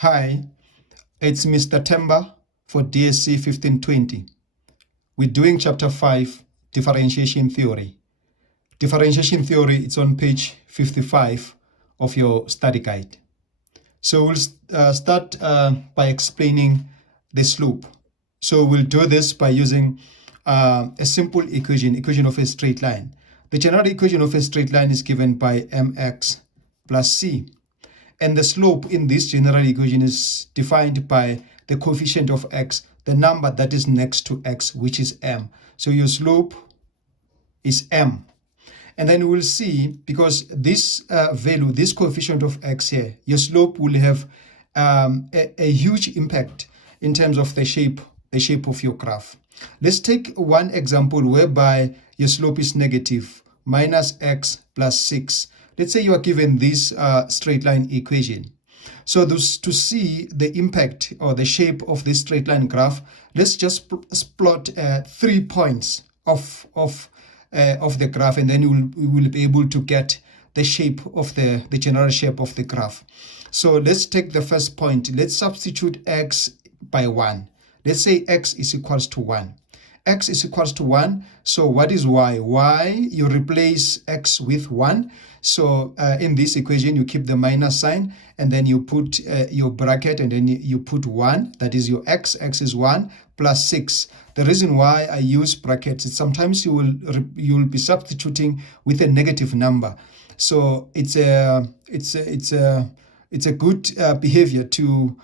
Hi, it's Mr. Temba for DSC1520. We're doing Chapter 5, Differentiation Theory. Differentiation Theory, it's on page 55 of your study guide. So we'll start by explaining the slope. So we'll do this by using a simple equation of a straight line. The general equation of a straight line is given by mx plus c. And the slope in this general equation is defined by the coefficient of x, the number that is next to x, which is m. So your slope is m. And then we'll see, because this value, this coefficient of x here, your slope will have a huge impact in terms of the shape of your graph. Let's take one example whereby your slope is negative, minus x plus 6. Let's say you are given this straight line equation. So to see the impact or the shape of this straight line graph, let's just plot 3 points of the graph, and then you will be able to get the shape of the general shape of the graph. So let's take the first point. Let's substitute x by 1. Let's say x is equals to 1. X is equals to 1. So what is y? Y, you replace x with 1. So in this equation, you keep the minus sign, and then you put your bracket, and then you put 1. That is your x. X is 1 plus 6. The reason why I use brackets is sometimes you will be substituting with a negative number. So it's a good behavior to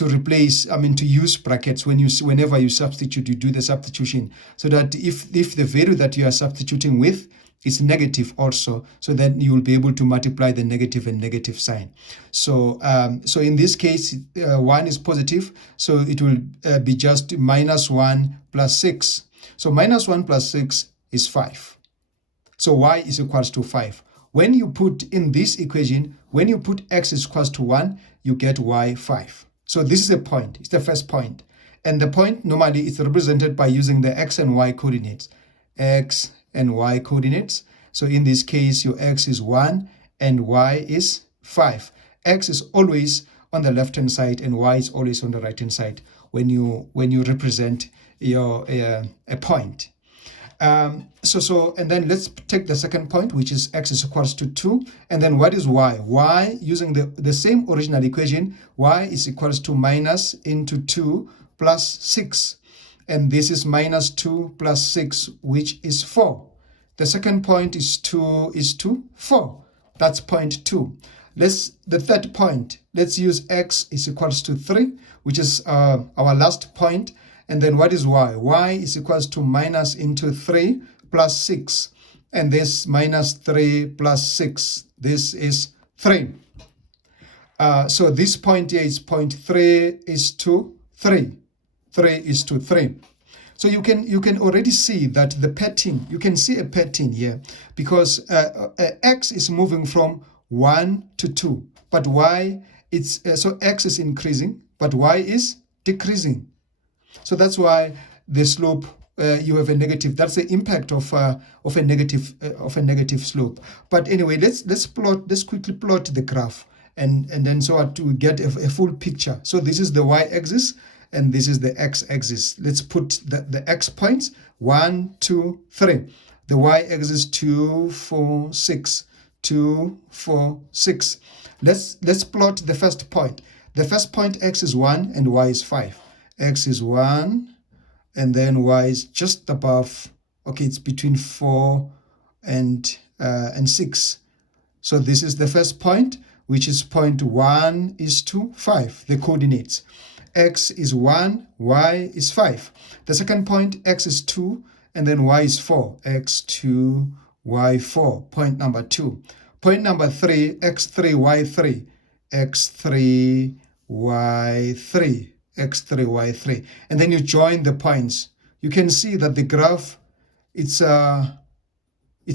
replace, to use brackets whenever you substitute, you do the substitution, so that if the value that you are substituting with is negative also, so then you will be able to multiply the negative and negative sign. So so in this case, 1 is positive, so it will be just minus 1 plus 6. So minus 1 plus 6 is 5. So y is equals to 5. When you put in this equation, when you put x is equals to 1, you get y 5. So this is a point. It's the first point. And the point normally is represented by using the x and y coordinates. X and y coordinates. So in this case, your x is 1 and y is 5. X is always on the left-hand side and y is always on the right-hand side when you represent your a point. And then let's take the second point, which is x is equals to 2. And then what is y? Y, using the same original equation, y is equals to minus into 2 plus 6. And this is minus 2 plus 6, which is 4. The second point is 2 is to 4. That's point 2. The third point, let's use x is equals to 3, which is our last point. And then what is y? Y is equals to minus into 3 plus 6. And this minus 3 plus 6, this is 3. So this point here is point 3 is to 3. 3 is to 3. So you can already see that the pattern, you can see a pattern here, because x is moving from 1 to 2. But y, so x is increasing, but y is decreasing. So that's why the slope, you have a negative. That's the impact of a negative slope. But anyway, let's quickly plot the graph, and then so to get a full picture. So this is the y-axis and this is the x-axis. Let's put the x points 1, 2, 3. The y-axis 2, 4, 6. 2, 4, 6. Let's plot the first point. The first point, x is 1 and y is 5. X is 1, and then y is just above. Okay, it's between 4 and 6. So this is the first point, which is point 1 is to 5, the coordinates. X is 1, y is 5. The second point, x is 2, and then y is 4. X 2, y 4, point number 2. Point number 3, x3, y3. X3, y3. X3, y3. And then you join the points. You can see that the graph, it's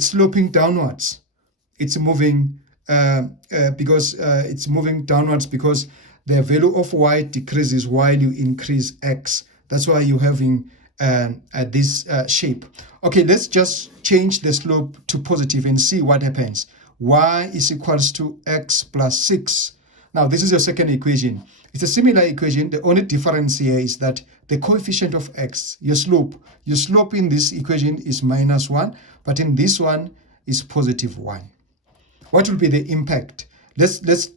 sloping downwards. It's moving because it's moving downwards because the value of y decreases while you increase x. That's why you're having this shape. Okay, let's just change the slope to positive and see what happens. Y is equals to x plus 6. Now, this is your second equation. It's a similar equation. The only difference here is that the coefficient of x, your slope in this equation is -1, but in this one is +1. What will be the impact? Let's use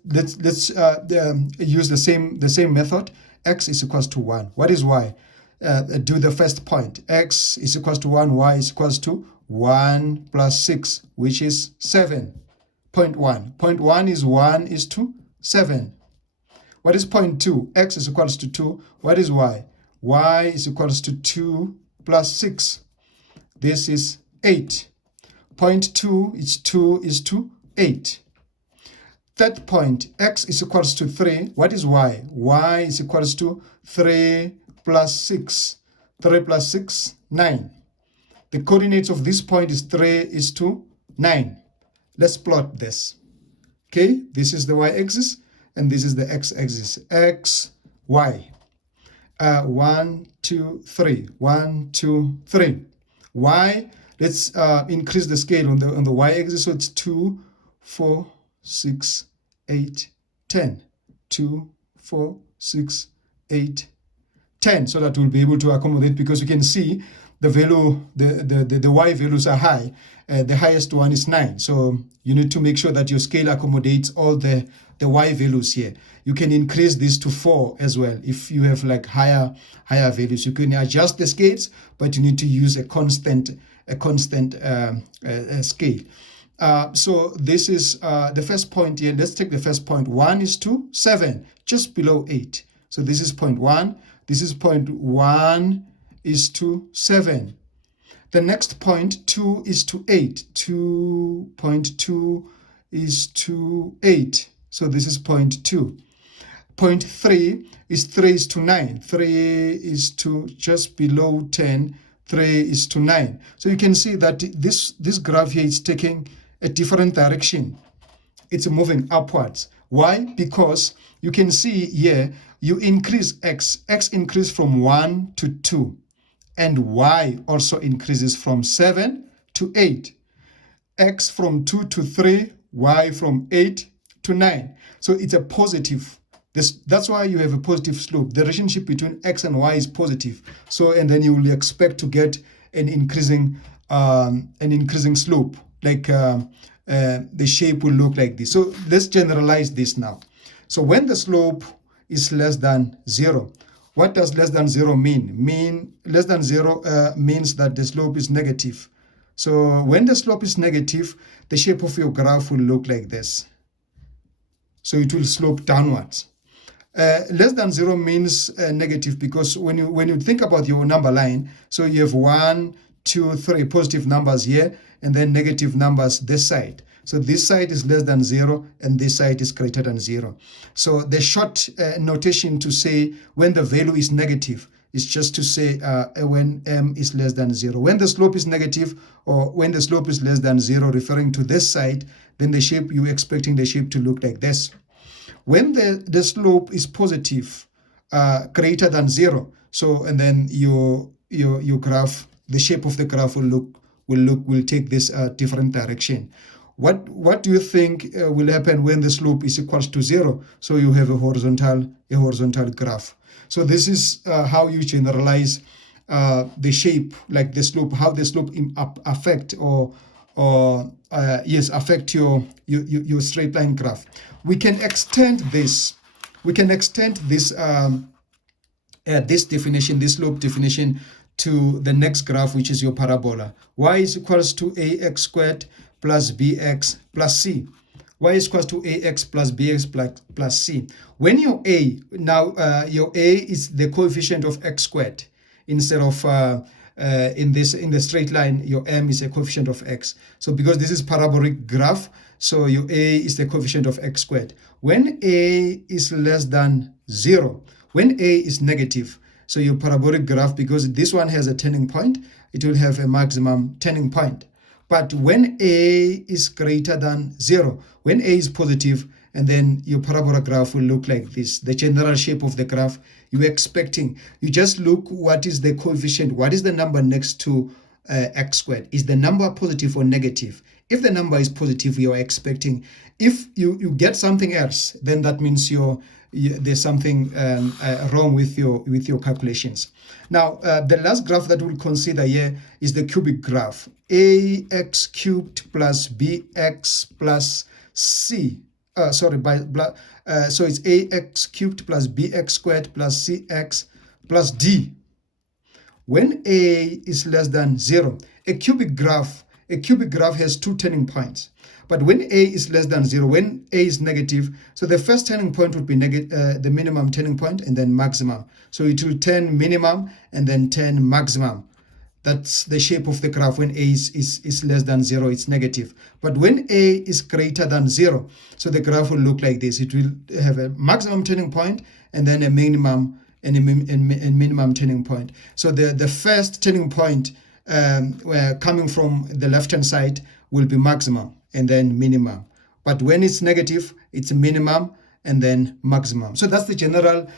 the same method. X is equals to 1. What is y? Do the first point. X is equals to 1, y is equals to 1 plus 6, which is 7. Point 1. Point 1 is 1 is to 7. What is point 2? X is equals to 2. What is y? Y is equals to 2 plus 6. This is 8. Point 2 is 2 is to 8. Third point, x is equals to 3. What is y? Y is equals to 3 plus 6. 3 plus 6, 9. The coordinates of this point is 3 is to 9. Let's plot this. Okay, this is the y-axis and this is the x-axis. X, y. 1, 2, 3. 1, 2, 3. Y, let's increase the scale on the y-axis, so it's 2, 4, 6, 8, 10. 2, 4, 6, 8, 10. So that we'll be able to accommodate, because you can see the value, the y values are high. The highest one is 9. So you need to make sure that your scale accommodates all the y values here. You can increase this to 4 as well. If you have like higher values, you can adjust the scales, but you need to use a constant scale. So this is the first point here. Let's take the first point. 1 is to 7, just below 8. So this is point 1. This is point 1 is to 7. The next point, 2 is to 8. 2.2 is to 8. So this is point 2. Point 3 is 3 is to 9. 3 is to just below 10. 3 is to 9. So you can see that this graph here is taking a different direction. It's moving upwards. Why? Because you can see here, you increase x. X increased from 1 to 2. And y also increases from 7 to 8. X from 2 to 3, y from 8 to 9. So it's a positive. That's why you have a positive slope. The relationship between x and y is positive. So, and then you will expect to get an increasing slope. Like the shape will look like this. So let's generalize this now. So when the slope is less than 0, what does less than 0 mean? Less than 0 means that the slope is negative. So when the slope is negative, the shape of your graph will look like this. So it will slope downwards. Less than 0 means negative, because when you think about your number line, so you have 1, 2, 3 positive numbers here, and then negative numbers this side. So this side is less than 0, and this side is greater than 0. So the short notation to say when the value is negative is just to say when m is less than 0. When the slope is negative, or when the slope is less than 0, referring to this side, then the shape, you're expecting the shape to look like this. When the slope is positive, greater than 0, so, and then your graph, the shape of the graph will take this different direction. What do you think will happen when the slope is equals to 0? So you have a horizontal graph. So this is how you generalize the shape, like the slope, how the slope affect affect your straight line graph. We can extend this. This definition, this slope definition, to the next graph, which is your parabola. Y is equals to ax squared plus bx plus c. Y is equals to ax plus bx plus c. When your a, now your a is the coefficient of x squared, instead of in the straight line, your m is a coefficient of x. So because this is parabolic graph, so your a is the coefficient of x squared. When a is less than 0, when a is negative, so your parabolic graph, because this one has a turning point, it will have a maximum turning point. But when a is greater than 0, when a is positive, and then your parabola graph will look like this. The general shape of the graph you're expecting. You just look what is the coefficient, what is the number next to x squared. Is the number positive or negative? If the number is positive, you are expecting. If you get something else, then that means there's something wrong with your calculations. Now, the last graph that we'll consider here is the cubic graph. Ax cubed plus bx plus c. So it's ax cubed plus bx squared plus cx plus d. When a is less than 0, a cubic graph has two turning points. But when a is less than 0, when a is negative, so the first turning point would be the minimum turning point and then maximum. So it will turn minimum and then turn maximum. That's the shape of the graph. When a is less than 0, it's negative. But when a is greater than 0, so the graph will look like this. It will have a maximum turning point and then a minimum and minimum turning point. So the first turning point coming from the left-hand side will be maximum and then minimum. But when it's negative, it's minimum and then maximum. So that's the general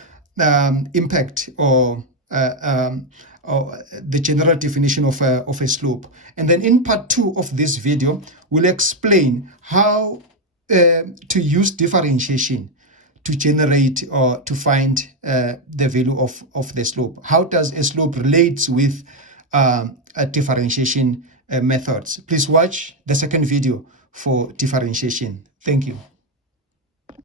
impact or the general definition of a slope. And then in part 2 of this video, we'll explain how to use differentiation to generate or to find the value of the slope. How does a slope relate with a differentiation methods? Please watch the second video for differentiation. Thank you.